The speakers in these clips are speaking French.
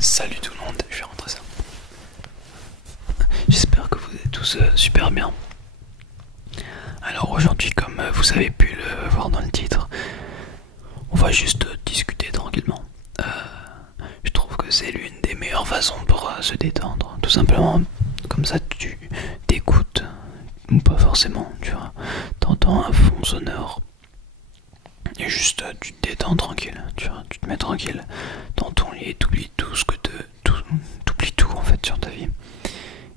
Salut tout le monde, je vais rentrer ça. J'espère que vous êtes tous super bien. Alors aujourd'hui, comme vous avez pu le voir dans le titre, on va juste discuter tranquillement. Je trouve que c'est l'une des meilleures façons pour se détendre. Tout simplement, comme ça tu t'écoutes, ou pas forcément, tu vois. T'entends un fond sonore et juste tu te détends tranquille, tu vois. Tu te mets tranquille dans ton lit et t'oublies t'oublies tout en fait sur ta vie.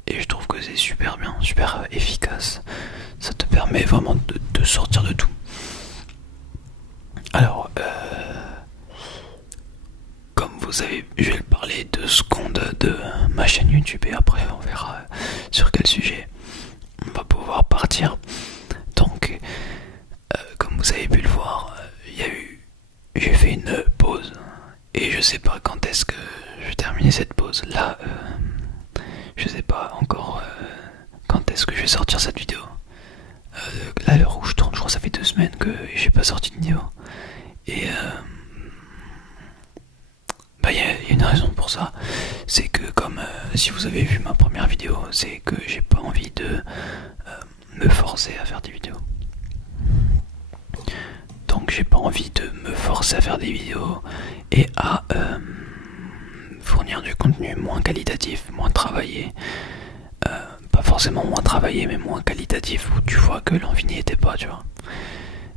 Et je trouve que c'est super bien, super efficace. Ça te permet vraiment de sortir de tout. Alors, comme vous savez, je vais parler 2 secondes de ma chaîne YouTube et après on verra sur quel sujet on va pouvoir partir. Donc, comme vous avez pu le voir, j'ai fait une pause et je sais pas quand est-ce que je vais terminer cette pause. Là, je sais pas encore quand est-ce que je vais sortir cette vidéo. Là, à l'heure où je tourne, je crois que ça fait 2 semaines que j'ai pas sorti de vidéo. Et bah, y a une raison pour ça. C'est que, comme si vous avez vu ma première vidéo, c'est que j'ai pas envie de me forcer à faire des vidéos. Donc, j'ai pas envie de me forcer à faire des vidéos et à fournir du contenu moins qualitatif, moins travaillé. Pas forcément moins travaillé, mais moins qualitatif, où tu vois que l'envie n'y était pas, tu vois.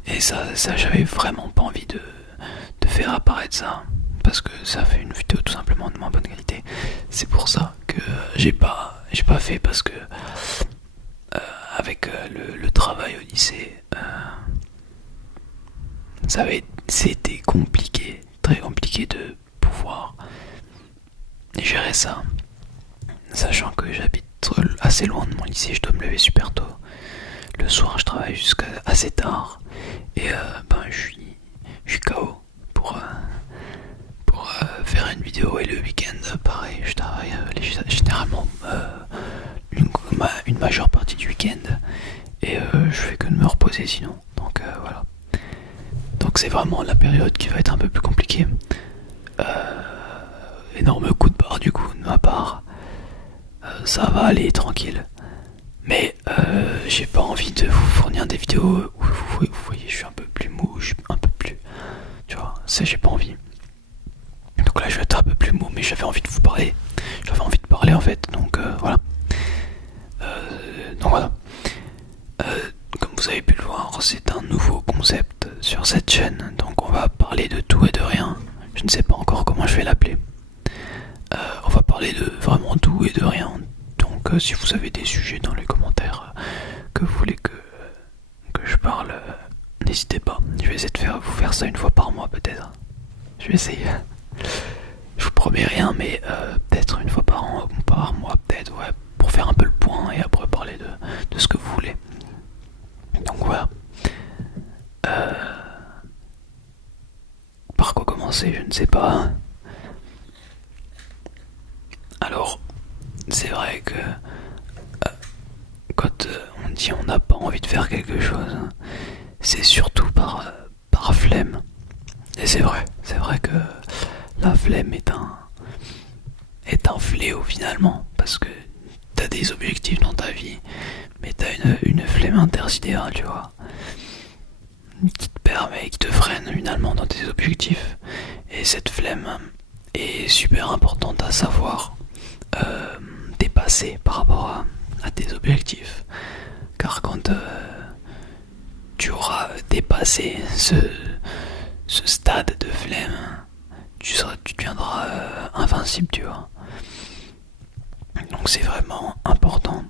Et ça j'avais vraiment pas envie de faire apparaître ça, parce que ça fait une vidéo tout simplement de moins bonne qualité. C'est pour ça que j'ai pas fait, parce que avec le travail au lycée, c'était compliqué, très compliqué de pouvoir gérer ça, sachant que j'habite assez loin de mon lycée, je dois me lever super tôt. Le soir, je travaille jusqu'à assez tard et je suis KO pour faire une vidéo. Et le week-end, pareil, je travaille généralement une majeure partie du week-end et je fais que de me reposer sinon. Donc voilà. Donc c'est vraiment la période qui va être un peu plus compliquée. Énorme coup de barre du coup de ma part. Ça va aller tranquille. Mais j'ai pas envie de vous fournir des vidéos où vous voyez je suis un peu plus mou, je suis un peu plus... Tu vois, ça j'ai pas envie. Donc là je vais être un peu plus mou, mais j'avais envie de vous parler. J'avais envie de parler en fait, donc voilà. Donc voilà. Comme vous avez pu le voir, c'est un nouveau concept sur cette chaîne. Donc on va parler de tout et de rien. Je ne sais pas encore comment je vais l'appeler. On va parler de vraiment tout et de rien. Donc si vous avez des sujets dans les commentaires que vous voulez que je parle, n'hésitez pas. Je vais essayer de vous faire ça une fois par mois peut-être. Je vais essayer. Je vous promets rien, mais peut-être une fois par an ou par mois peut-être, ouais, pour faire un peu le point et après parler de ce que vous voulez. Donc voilà. Par quoi commencer, je ne sais pas. Alors, c'est vrai que quand on dit on n'a pas envie de faire quelque chose, c'est surtout par flemme. Et c'est vrai que la flemme est un fléau finalement, parce que t'as des objectifs dans ta vie, mais t'as une flemme intersidérale, tu vois, qui te permet, qui te freine finalement dans tes objectifs. Et cette flemme est super importante à savoir dépasser par rapport à tes objectifs, car quand tu auras dépassé ce stade de flemme, tu deviendras invincible, tu vois. Donc c'est vraiment important.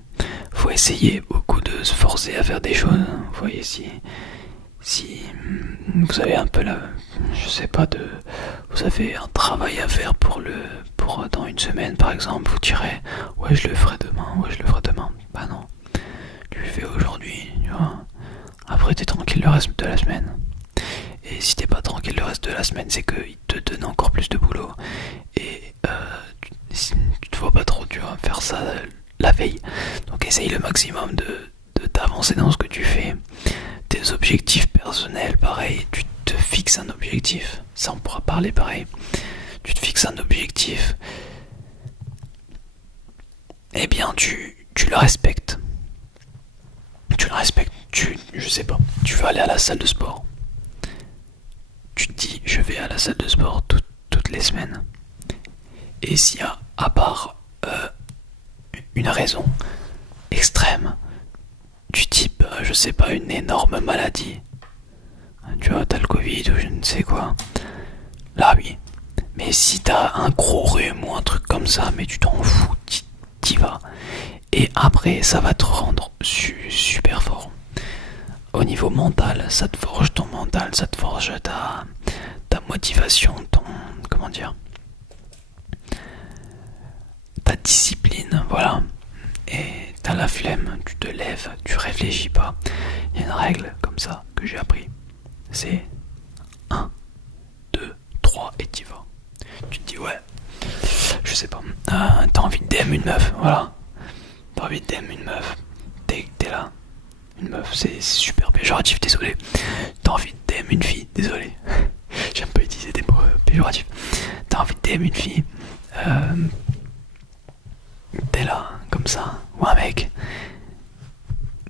Faut essayer beaucoup de se forcer à faire des choses. Vous voyez, si vous avez un peu je sais pas, vous avez un travail à faire pour dans une semaine par exemple, vous direz ouais je le ferai demain, bah non, tu le fais aujourd'hui, tu vois. Après t'es tranquille le reste de la semaine. Et si t'es pas tranquille le reste de la semaine, c'est qu'il te donne encore plus de boulot. Et tu te vois pas trop, tu vas faire ça la veille. Donc essaye le maximum de t'avancer dans ce que tu fais. Tes objectifs personnels, pareil, tu te fixes un objectif. Ça on pourra parler pareil. Tu te fixes un objectif eh bien tu le respectes. Tu le respectes, je sais pas, tu veux aller à la salle de sport. Tu te dis, je vais à la salle de sport toutes les semaines. Et s'il y a, à part une raison extrême, du type, je sais pas, une énorme maladie, tu vois, t'as le Covid ou je ne sais quoi, là oui. Mais si t'as un gros rhume ou un truc comme ça, mais tu t'en fous, t'y vas. Et après, ça va te rendre super fort. Au niveau mental, ça te forge ton mental, ça te forge ta motivation, comment dire, ta discipline, voilà. Et t'as la flemme, tu te lèves, tu réfléchis pas. Il y a une règle comme ça que j'ai appris. C'est 1, 2, 3 et t'y vas. Tu te dis ouais, je sais pas, t'as envie de DM une meuf, voilà. T'as envie de DM une meuf, t'es là. Une meuf, c'est super péjoratif, désolé. T'as envie de DM une fille, désolé. J'aime pas utiliser des mots péjoratifs. T'as envie de DM une fille, t'es là, comme ça, ou un mec.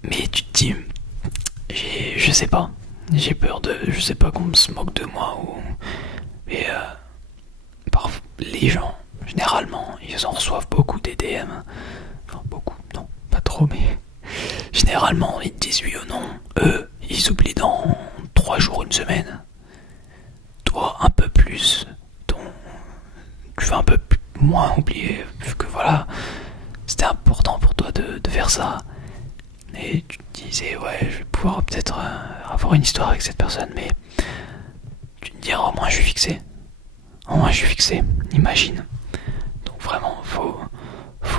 Mais tu te dis, je sais pas, j'ai peur je sais pas qu'on se moque de moi ou. Mais les gens, généralement, ils en reçoivent beaucoup des DM. Enfin, beaucoup, non, pas trop, mais. Généralement, ils te disent oui ou non. Eux, ils oublient dans 3 jours, une semaine. Toi, un peu plus. Tu vas un peu moins oublier, vu que voilà, c'était important pour toi de faire ça. Et tu te disais, ouais, je vais pouvoir peut-être avoir une histoire avec cette personne, mais tu te diras, au moins je suis fixé. Au moins je suis fixé, imagine. Donc vraiment, faut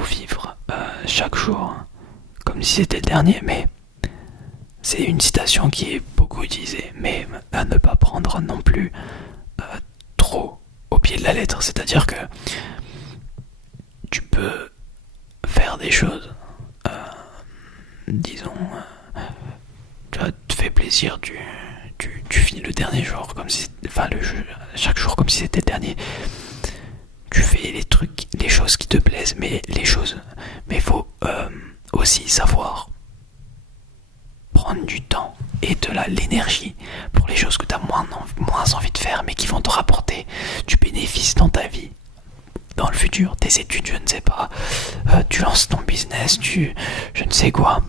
vivre chaque jour comme si c'était le dernier, mais c'est une citation qui est beaucoup utilisée, mais à ne pas prendre non plus trop au pied de la lettre. C'est-à-dire que tu peux faire des choses, disons, tu te fais plaisir, tu finis le dernier jour comme si, enfin chaque jour comme si c'était le dernier. Tu fais les trucs, les choses qui te plaisent, mais il faut aussi savoir prendre du temps et de l'énergie pour les choses que tu as moins envie de faire, mais qui vont te rapporter du bénéfice dans ta vie, dans le futur, tes études, je ne sais pas, tu lances ton business, je ne sais quoi,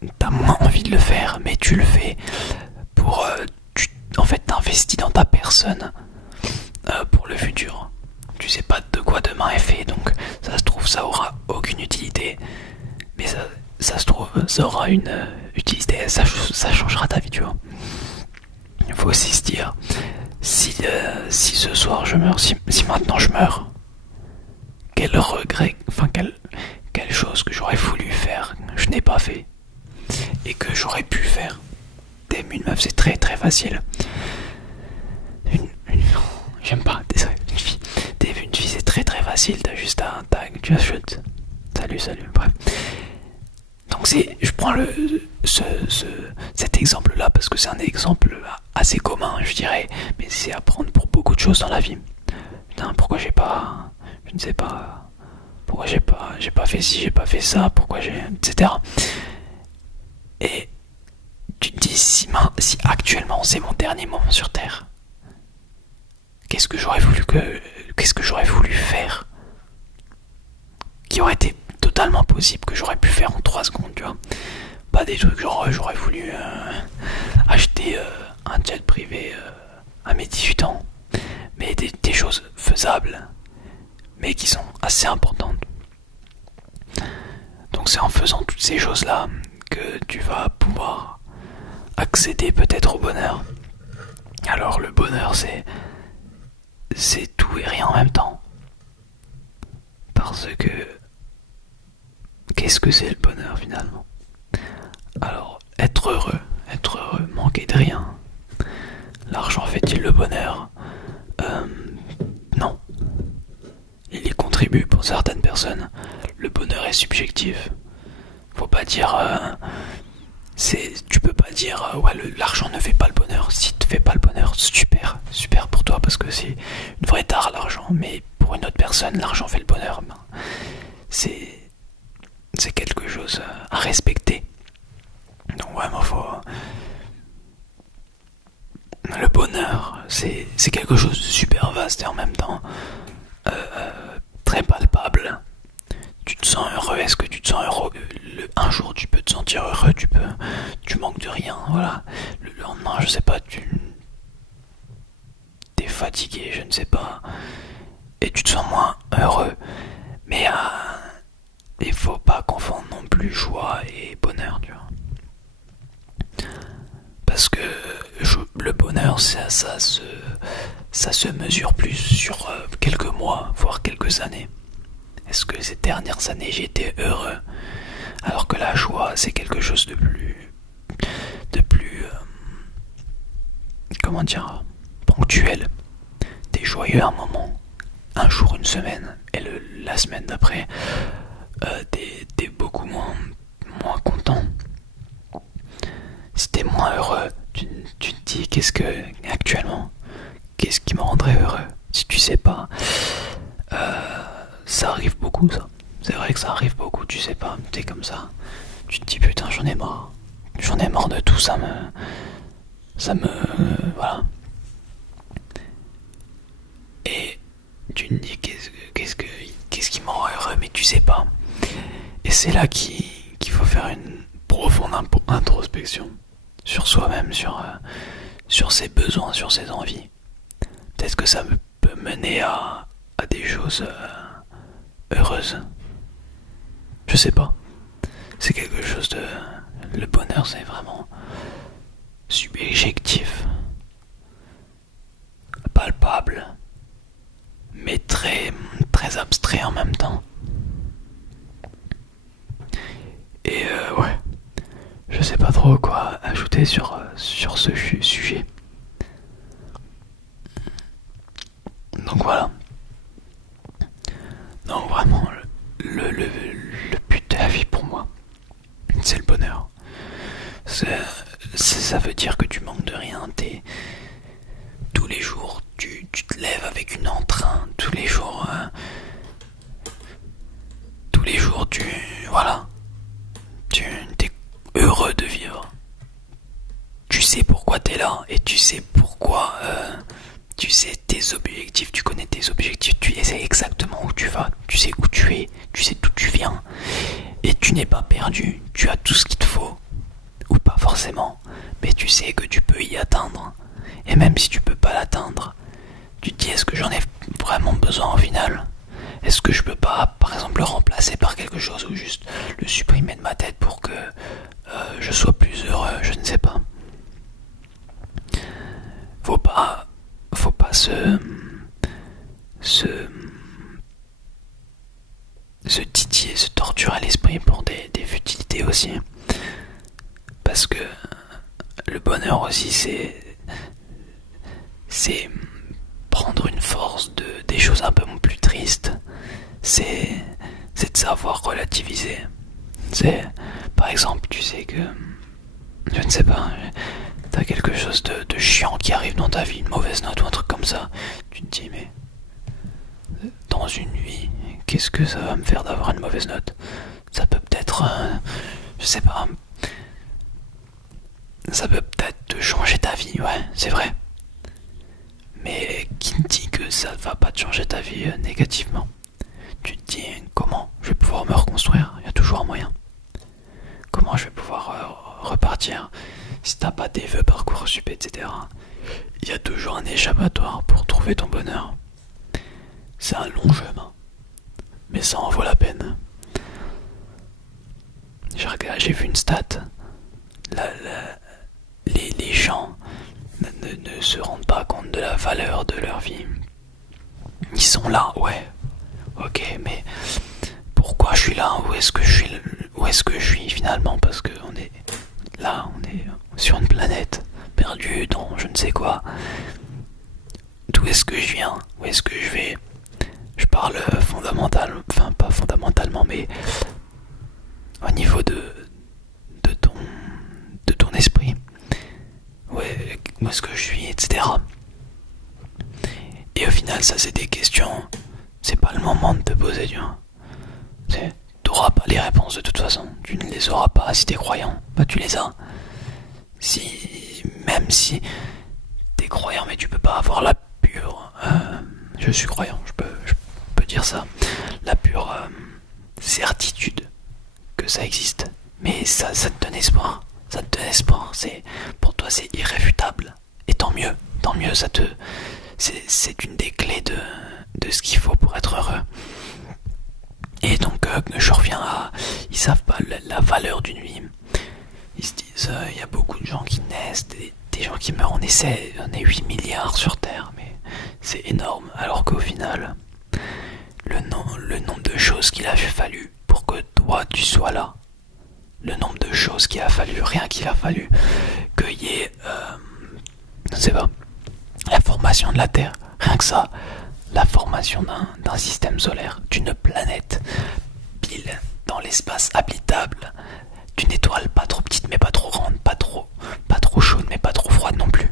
tu as moins envie de le faire, mais tu le fais pour, en fait, t'investis dans ta personne pour le futur. Tu sais pas de quoi demain est fait, donc ça se trouve ça aura aucune utilité, mais ça se trouve ça aura une utilité, ça changera ta vie, tu vois. Il faut aussi se dire, si ce soir je meurs, si maintenant je meurs, quel regret, enfin quelle chose que j'aurais voulu faire, je n'ai pas fait, et que j'aurais pu faire. T'aimes une meuf, c'est très très facile. J'aime pas, désolé, une fille. T'aimes une fille, c'est très très facile, t'as juste un tag, tu achètes. Salut, bref. Donc je prends cet exemple là parce que c'est un exemple assez commun, je dirais, mais c'est à prendre pour beaucoup de choses dans la vie. Putain, pourquoi je ne sais pas, pourquoi j'ai pas fait ci, j'ai pas fait ça, etc. Et tu te dis, si actuellement c'est mon dernier moment sur Terre, qu'est-ce que j'aurais voulu faire qui aurait été totalement possible, que j'aurais pu faire en 3 secondes, tu vois. Pas des trucs genre j'aurais voulu acheter un jet privé à mes 18 ans, mais des choses faisables, mais qui sont assez importantes. Donc c'est en faisant toutes ces choses-là que tu vas pouvoir accéder peut-être au bonheur. Alors le bonheur, c'est tout et rien en même temps. Parce que qu'est-ce que c'est le bonheur finalement? Alors, être heureux, manquer de rien. L'argent fait-il le bonheur? Non. Il y contribue pour certaines personnes. Le bonheur est subjectif. Faut pas dire... tu peux pas dire ouais, l'argent ne fait pas le bonheur. Si te fait pas le bonheur, super pour toi parce que c'est une vraie tare l'argent. Mais pour une autre personne, l'argent fait le bonheur. C'est c'est quelque chose à respecter. Donc vraiment, le bonheur, c'est quelque chose de super vaste et en même temps très palpable. Tu te sens heureux, est-ce que tu te sens heureux? Un jour tu peux te sentir heureux, tu manques de rien, voilà. Le lendemain, je sais pas, tu t'es fatigué, je ne sais pas, et tu te sens moins heureux. Mais il faut pas confondre non plus joie et bonheur, tu vois. Parce que le bonheur, ça se mesure plus sur quelques mois, voire quelques années. Est-ce que ces dernières années j'ai été heureux? Alors que la joie, c'est quelque chose de plus, comment dire, ponctuel. T'es joyeux un moment, un jour, une semaine, et la semaine d'après, t'es beaucoup moins content. Si t'es moins heureux, tu te dis actuellement, qu'est-ce qui me rendrait heureux? Si tu sais pas, ça arrive beaucoup ça. C'est vrai que ça arrive beaucoup, tu sais pas, t'es comme ça. Tu te dis putain j'en ai marre. J'en ai marre de tout, voilà. Et tu te dis qu'est-ce qui me rend heureux, mais tu sais pas. Et c'est là qu'il faut faire une profonde introspection sur soi-même, sur ses besoins, sur ses envies. Peut-être que ça peut mener à des choses heureuses. Je sais pas. C'est quelque chose de... Le bonheur, c'est vraiment subjectif, palpable, mais très abstrait en même temps. Et ouais, je sais pas trop quoi ajouter sur ce sujet. Donc voilà. Donc vraiment, le but de la vie pour moi, c'est le bonheur. Ça veut dire que tu manques de rien. Tous les jours, tu te lèves avec une entrain. Tous les jours, voilà, tu es heureux de vivre. Tu sais pourquoi t'es là et tu sais pourquoi. Tu sais tes objectifs, tu connais tes objectifs, tu sais exactement où tu vas, tu sais où tu es, tu sais d'où tu viens. Et tu n'es pas perdu, tu as tout ce qu'il te faut. Ou pas forcément, mais tu sais que tu peux y atteindre. Et même si tu peux pas l'atteindre, tu te dis est-ce que j'en ai vraiment besoin au final? Est-ce que je peux pas, par exemple, le remplacer par quelque chose ou juste le supprimer de ma tête pour que je sois plus heureux? Je ne sais pas. Faut pas se titiller, se torturer l'esprit pour des futilités aussi. Parce que le bonheur aussi, c'est prendre une force des choses un peu plus tristes. C'est de savoir relativiser. C'est, par exemple, tu sais que, je ne sais pas, t'as quelque chose de chiant qui arrive dans ta vie, une mauvaise note ou un truc comme ça. Tu te dis, mais dans une vie, qu'est-ce que ça va me faire d'avoir une mauvaise note? Ça peut peut-être, je sais pas, ça peut peut-être te changer ta vie, ouais, c'est vrai. Mais qui te dit que ça ne va pas te changer ta vie négativement? Tu te dis, comment je vais pouvoir me reconstruire? Il y a toujours un moyen. Comment je vais pouvoir repartir? Si t'as pas des vœux Parcoursup, etc., il y a toujours un échappatoire pour trouver ton bonheur. C'est un long chemin, mais ça en vaut la peine. J'ai vu une stat. Les gens ne se rendent pas compte de la valeur de leur vie. Ils sont là, ouais. Ok, mais pourquoi je suis là? Où est-ce que je suis finalement? Parce que on est sur une planète perdue dans je ne sais quoi. D'où est-ce que je viens? Où est-ce que je vais? Je parle enfin pas fondamentalement, mais au niveau de ton esprit. Ouais, où est-ce que je suis, etc. Et au final, ça c'est des questions. C'est pas le moment de te poser, tu vois. T'auras n'auras pas les réponses de toute façon. Tu ne les auras pas si t'es croyant. Bah tu les as. Même si t'es croyant, mais tu peux pas avoir la pure. Je suis croyant, je peux dire ça. La pure certitude que ça existe. Mais ça te donne espoir. Ça te donne espoir. Pour toi, c'est irréfutable. Et tant mieux. Tant mieux, c'est une des clés de ce qu'il faut pour être heureux. Et donc, je reviens à... Ils savent pas la valeur d'une vie. Ils se disent, il y a beaucoup de gens qui naissent, des gens qui meurent. On est 8 milliards sur Terre, mais c'est énorme. Alors qu'au final, le nombre de choses qu'il a fallu pour que toi, tu sois là, le nombre de choses qu'il a fallu, rien qu'il a fallu qu'il y ait, je sais pas, la formation de la Terre, rien que ça, la formation d'un système solaire, d'une planète pile dans l'espace habitable, d'une étoile pas trop petite mais pas trop grande, pas trop chaude mais pas trop froide non plus,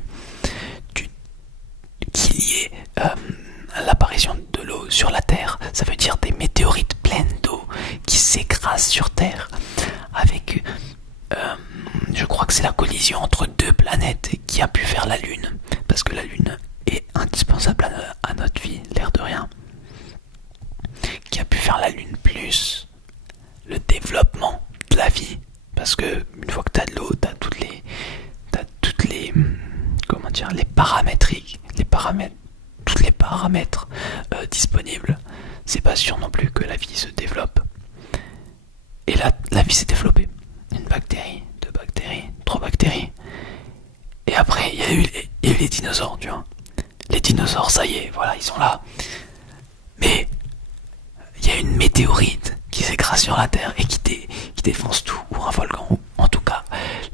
qu'il y ait l'apparition de l'eau sur la Terre, ça veut dire des météorites pleines d'eau qui s'écrasent sur Terre avec je crois que c'est la collision entre deux planètes qui a pu faire la Lune, parce que la Lune est indispensable à notre vie, l'air de rien, qui a pu faire la Lune plus le développement de la vie, parce que une fois que t'as de l'eau, t'as toutes les comment dire, les paramétriques, tous les paramètres disponibles. C'est pas sûr non plus que la vie se développe. Et là, la vie s'est développée. Une bactérie, deux bactéries, trois bactéries. Et après, il y a eu les dinosaures, tu vois. Les dinosaures, ça y est, voilà, ils sont là. Mais il y a une météorite qui s'écrase sur la Terre et qui défonce tout, ou un volcan, ou en tout cas,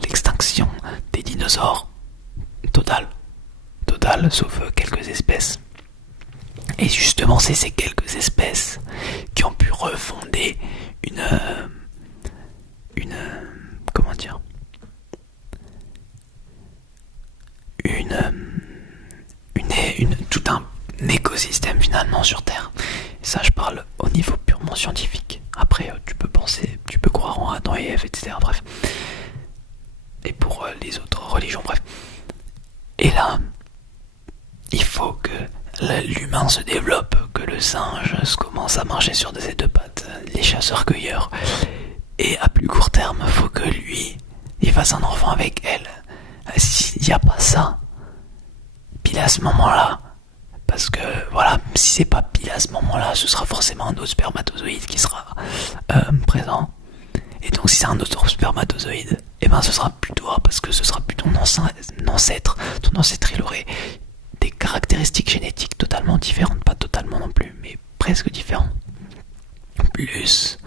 l'extinction des dinosaures. Totale, sauf quelques espèces. Et justement, c'est ces quelques espèces qui ont pu refonder comment dire, tout un écosystème finalement sur Terre. Et ça, je parle au niveau purement scientifique. Après, tu peux croire en Adam et Ève, etc. Bref. Et pour les autres religions, bref. Et là, il faut que l'humain se développe, que le singe commence à marcher sur ses deux pattes, les chasseurs-cueilleurs. Et à plus court terme, il faut que lui, il fasse un enfant avec elle. S'il n'y a pas ça, pile à ce moment-là, parce que voilà, si c'est pas pile à ce moment-là, ce sera forcément un autre spermatozoïde qui sera présent. Et donc si c'est un autre spermatozoïde, et ben ce sera plus toi, parce que ce sera plus ton ancêtre. Ton ancêtre, il aurait des caractéristiques génétiques totalement différentes, pas totalement non plus, mais presque différentes. Plus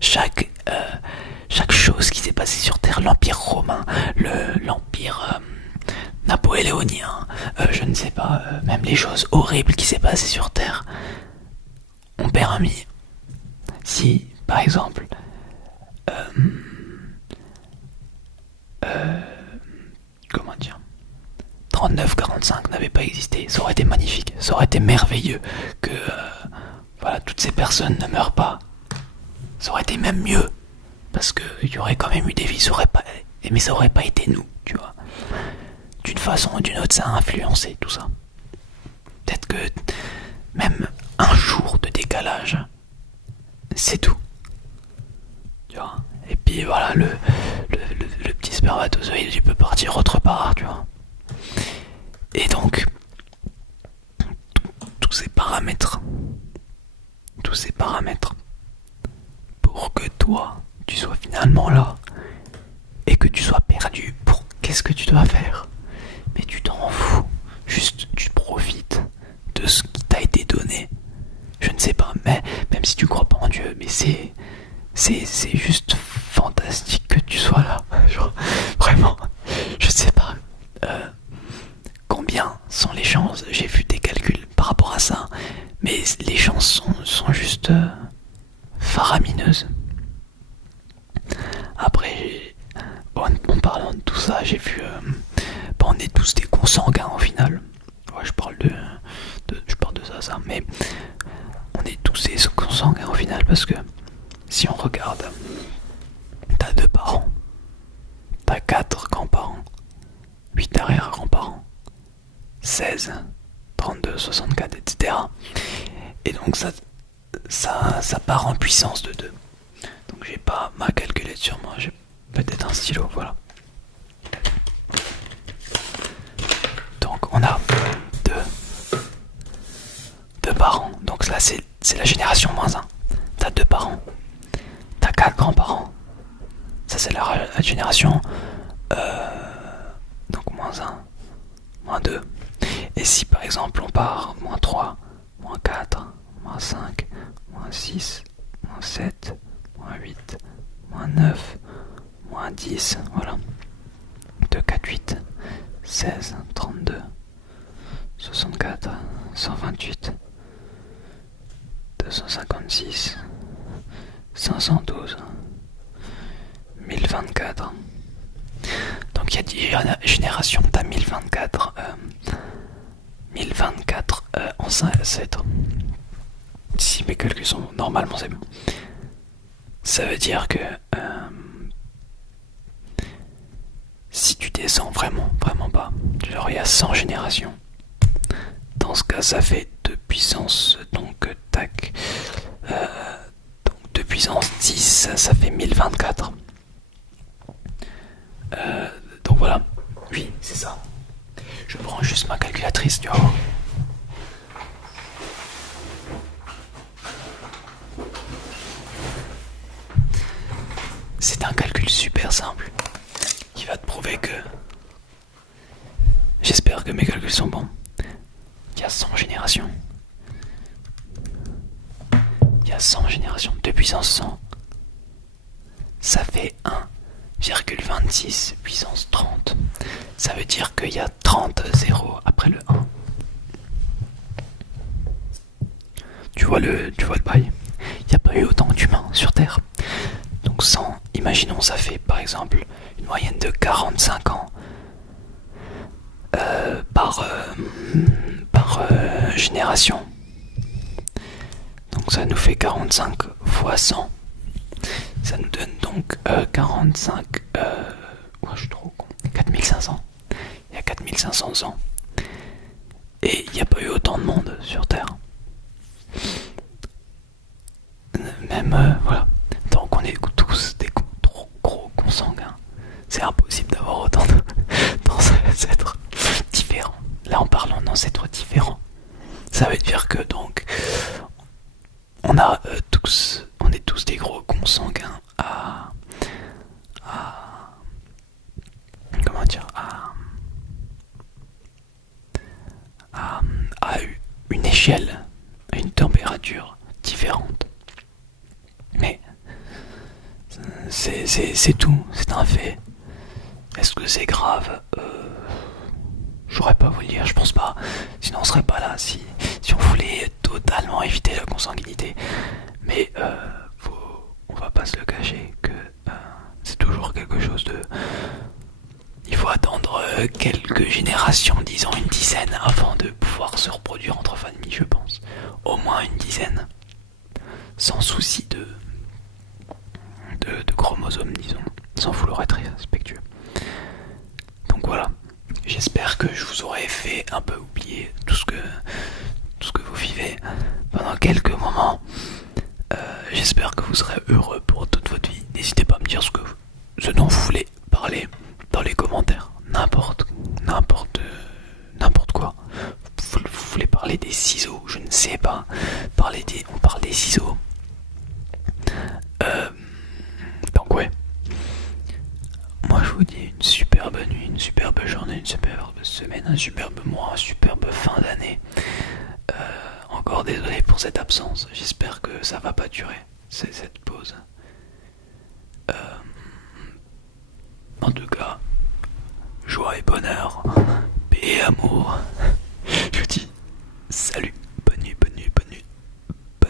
chaque chose qui s'est passée sur Terre, l'Empire romain, l'Empire napoléonien, je ne sais pas, même les choses horribles qui s'est passées sur Terre ont permis, si par exemple comment dire, 39-45 n'avait pas existé, ça aurait été magnifique, ça aurait été merveilleux que voilà, toutes ces personnes ne meurent pas. Ça aurait été même mieux, parce qu'il y aurait quand même eu des vies, mais ça aurait pas été nous, tu vois. D'une façon ou d'une autre, ça a influencé tout ça. Peut-être que même un jour de décalage, c'est tout. Tu vois. Et puis voilà, le petit spermatozoïde, il peut partir autre part, tu vois. Et donc, tous ces paramètres, pour que toi, tu sois finalement là, et que tu sois perdu, qu'est-ce que tu dois faire? Mais tu t'en fous, juste tu profites de ce qui t'a été donné. Je ne sais pas, mais même si tu crois pas en Dieu, mais c'est juste fantastique que tu sois là. Genre, vraiment, je sais pas combien sont les chances, j'ai vu des calculs par rapport à ça, mais les chances sont juste faramineuses. Après, en parlant de tout ça, j'ai vu on est tous des consanguins au final. Ouais, je parle de ça, mais on est tous des consanguins au final, parce que si on regarde, t'as deux parents, t'as quatre grands-parents, 8 arrière-grands-parents, 16, 32, 64, etc. Et donc ça part en puissance de 2. Donc j'ai pas ma calculette sur moi, j'ai peut-être un stylo, voilà. Donc on a deux parents, donc là c'est la génération -1. T'as deux parents, t'as quatre grands-parents, ça c'est la génération donc -1, -2. Et si par exemple on part -3, -4, -5, -6, -7, -8, -9, -10, voilà. 2, 4, 8, 16, 32, 64, 128, 256, 512, 1024. Donc il y a 10 générations, t'as 1024, 1024 ancêtres. Si mes calculs sont normalement c'est bon. Ça veut dire que si tu descends vraiment bas, genre il y a 100 générations. Dans ce cas, ça fait 2 puissance, donc tac. Donc 2 puissance 10, ça fait 1024. Donc voilà, oui, c'est ça. Je prends juste ma calculatrice, tu vois. C'est un calcul super simple qui va te prouver que... J'espère que mes calculs sont bons. Il y a 100 générations. Il y a 100 générations. 2 puissance 100. Ça fait 1,26 puissance 30. Ça veut dire qu'il y a 30 zéros après le 1. Tu vois le bail. Il n'y a pas eu autant d'humains sur Terre. Donc 100, imaginons, ça fait par exemple une moyenne de 45 ans par génération. Donc ça nous fait 45 fois 100. Ça nous donne donc 45... je suis trop con. 4500. Il y a 4500 ans. Et il n'y a pas eu autant de monde sur Terre. Même, voilà. Donc on est tous des trop gros consanguins. C'est impossible d'avoir autant d'ancêtres différents. Là on parle en ancêtres différents. Ça veut dire que donc on est tous des gros consanguins comment dire, à une échelle, à une température différente. Mais c'est tout, c'est un fait. Est-ce que c'est grave? Je saurais pas vous le dire, je pense pas. Sinon on serait pas là si on voulait totalement éviter la consanguinité. Mais on va pas se le cacher que c'est toujours quelque chose de... Il faut attendre quelques générations, disons une dizaine, avant de pouvoir se reproduire entre familles, je pense. Au moins une dizaine. Sans souci de chromosomes, disons. Sans vouloir être respectueux. Donc voilà. J'espère que je vous aurai fait un peu oublier tout ce que vous vivez pendant quelques moments. J'espère que vous serez heureux pour toute votre vie. N'hésitez pas à me dire ce dont vous voulez parler dans les commentaires. N'importe quoi. Vous voulez parler des ciseaux, je ne sais pas. On parle des ciseaux. Donc ouais. Moi je vous dis une superbe nuit, une superbe journée, une superbe semaine, un superbe mois, une superbe fin d'année. Encore désolé pour cette absence, j'espère que ça va pas durer, cette pause. En tout cas, joie et bonheur, paix et amour. Je vous dis salut.